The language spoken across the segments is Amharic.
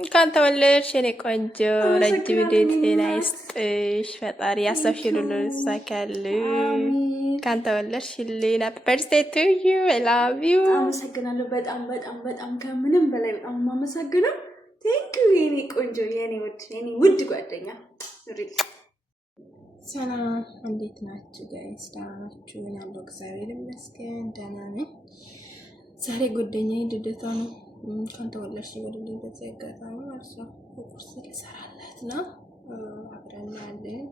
እንኳን ተወለድሽ የኔ ቆንጆ፣ ረጅም ዕድሜ ጤና ይስጥሽ። ፈጣሪ ያሰብሽውን ሁሉ ይሳካልሽ። እንኳን ተወለድሽልኝ። ሃፒ በርዝዴይ ቱ ዩ አይ ላቭ ዩ። አመሰግናለሁ። በጣም በጣም በጣም ከምንም በላይ በጣም የማመሰግነው ቴንክ ዩ የኔ ቆንጆ፣ የኔ ውድ ጓደኛ። ሰላም፣ እንዴት ናችሁ ጋይስ? ደህና ናችሁ? ያለው እግዚአብሔር ይመስገን ደህና ነኝ። ዛሬ ጓደኛዬ ልደቷ ነው። እንኳን ተወለድሽ ይበልልኝ። በዚህ አጋጣሚ ማለት ነው ቁርስ ልሰራላት ነው። አብረን ያለን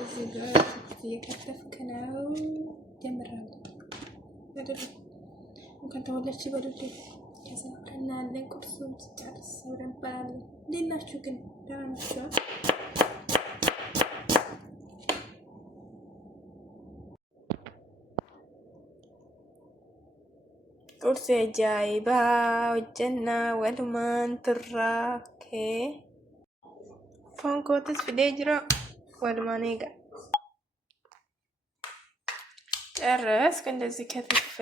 እዚህ ጋር እየከተፍክ ነው። ጀምራለሁ አይደል? እንኳን ተወለድሽ ይበልልኝ። ከዛ አብረን ያለን ቁርሱን ጨርስ አብረን እንበላለን። እንዴት ናችሁ ግን? ደህና ናችሁ? ቁርስ ጃይባ ወጀና ወልማን ትራኬ ፎንኮትስ ፊዴ ጅራ ወልማኔ ጋ ጨረስክ። እንደዚህ ከትፌ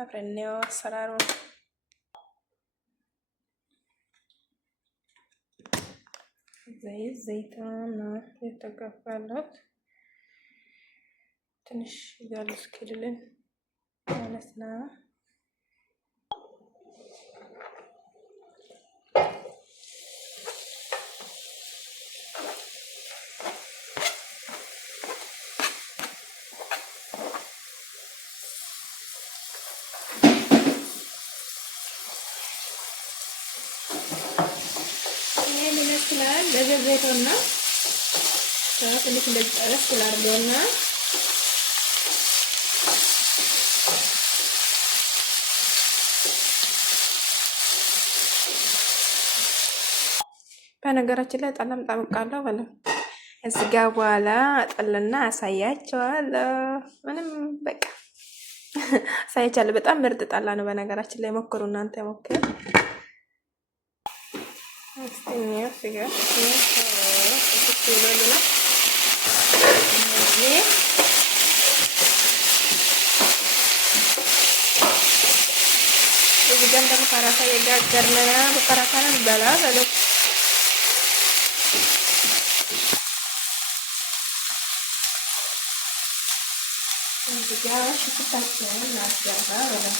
አብረኔው አሰራሩ ዘይቱን የተቀባለት ትንሽ ጋር እስኪልልን ማለት ነው። ይመስላል ለዘዘይቶና ትንሽ እንደዚህ ጠረስ ስላርገውና በነገራችን ላይ ጠላም ጠምቃለሁ በለ እዚህ ጋር በኋላ ጠልና አሳያቸዋለሁ። ምንም በቃ አሳያቸዋለሁ። በጣም ምርጥ ጠላ ነው። በነገራችን ላይ ሞክሩ፣ እናንተ ሞክሩ። Ini juga jangan para saya gagar mana karena bala lalu ini juga cukup saja naskah baru.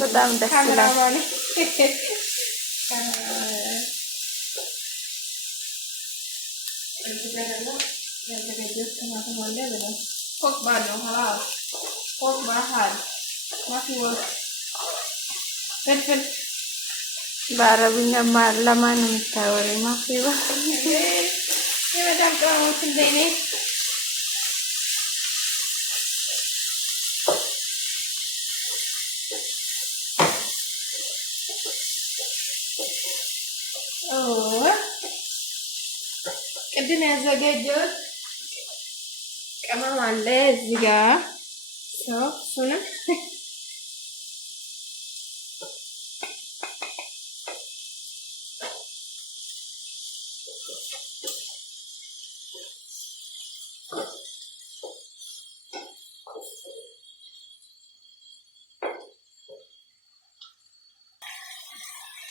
በጣም ደስ ይላል። በአረብኛ ለማን የምታወሪ ማፊባ የመዳም ቅመሞች እንደኔ ቅድም ያዘጋጀሁት ቅመም አለ እዚህ ጋር እሱንም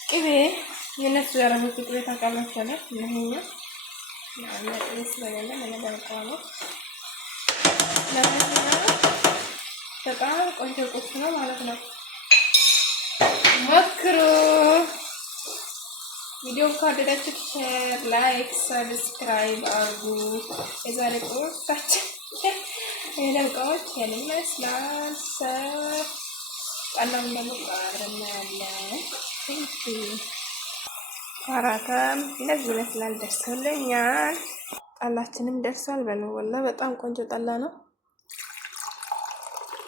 ቅቤ የነሱ ያረቡት ቅቤ ታውቃላችሁ አይደል? ይሄኛው በጣም ቆንጆ ቁርስ ነው ማለት ነው። ሞክሩ። ቪዲዮ ከወደዳችሁ ሼር፣ ላይክ፣ ሰብስክራይብ አድርጉ። የዛሬ ቁርሳችን የደምቃዎች ያንን ይመስላል። ጠላውን ደግሞ አብረን እናያለን። አራተም እንደዚህ ይመስላል። ደርሶልኛል። ጠላችንም ደርሷል። በለው ወላ በጣም ቆንጆ ጠላ ነው።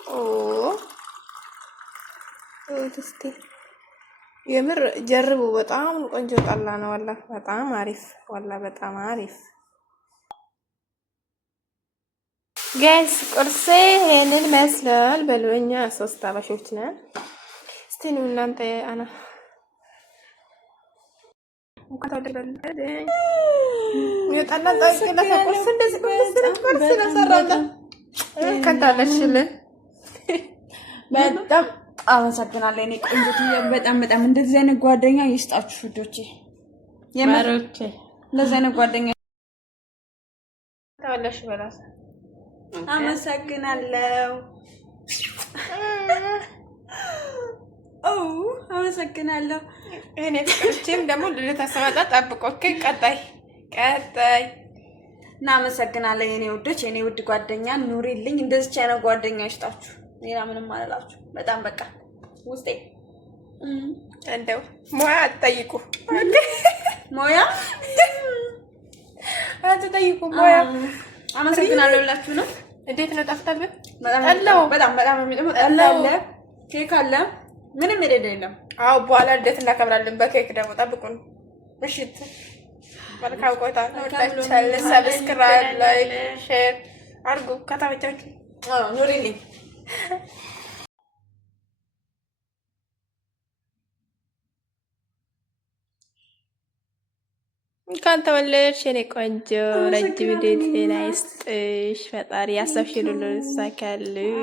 ኦ እስቲ የምር ጀርቡ። በጣም ቆንጆ ጠላ ነው። ወላ በጣም አሪፍ። ወላ በጣም አሪፍ ጋይስ። ቁርሴ ይሄንን መስሏል። በሉኛ 3 አበሾች ነን። እስቲ ነው እናንተ አና በጣም አመሰግናለሁ እኔ ቆንጆ። በጣም በጣም እንደዚህ አይነት ጓደኛ ይስጣችሁ ውዶቼ፣ የመሮቼ እንደዚህ አይነት ጓደኛ ተወለሽ በላስ። አመሰግናለሁ። አመሰግናለሁ። እኔ ፍቅርቼም ደግሞ ልተሰማጣ ጠብቆ ቀጣይ እናመሰግናለሁ የኔ ውዶች፣ የኔ ውድ ጓደኛ ኑሪልኝ። እንደዚህ አይነት ጓደኛ ይስጣችሁ። ሌላ ምንም አላላችሁ። በጣም በቃ ውስጤ እንደው ሞያ አትጠይቁ፣ ሞያ አትጠይቁ፣ ሞያ። አመሰግናለሁ ብላችሁ ነው። እንዴት ነው ጠፍታል? በጣም በጣም የሚጥም ጠላ አለ፣ ኬክ አለ፣ ምንም የለም። አዎ በኋላ እንዴት እናከብራለን? በኬክ ደግሞ ጠብቁን። ምሽት መልካም ቆይታ። ሰብስክራይብ፣ ላይክ፣ ሼር አድርጉ ከተመቻችሁ። ኑሪልኝ። እንኳን ተወለድሽ የኔ ቆንጆ። ረጅም ዕድሜ ጤና ይስጥሽ። ፈጣሪ ያሰብሽውን ሁሉ ይሳካልሽ።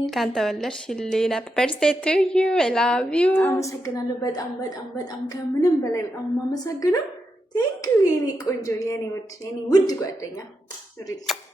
እንኳን ተወለድሽልኝ። ሃፒ በርዝዴይ ቱ ዩ። አይ ላቭ ዩ። አመሰግናለሁ። በጣም በጣም በጣም ከምንም በላይ በጣም የማመሰግነው ቴንክ ዩ የኔ ቆንጆ፣ የኔ ውድ ጓደኛ ኑሪልኝ።